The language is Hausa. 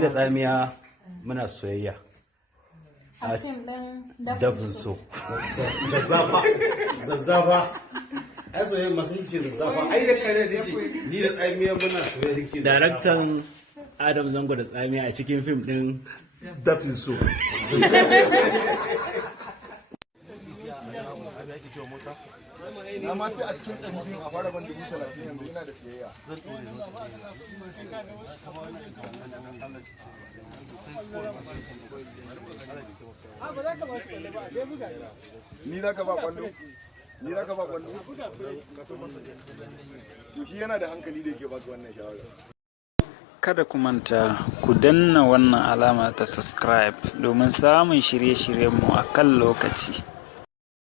ni da tsamiya muna soyayya a fim din dafin so. Zazzafa. Ai soyayya masu ce zazzafa. Ai da kare da ce ni da tsamiya muna soyayya ce. Daraktan Adam Zango da tsamiya a cikin fim din Dafin so. Na mace a cikin ɗari a fara ban 30,000 yanzu ina da siyayya. Ni za ka ba kwallo? Ni za ka ba kwallo? To shi yana da hankali da yake ba su wannan shawara. Kada ku manta ku danna wannan alama ta subscribe domin samun shirye-shiryenmu a kan lokaci.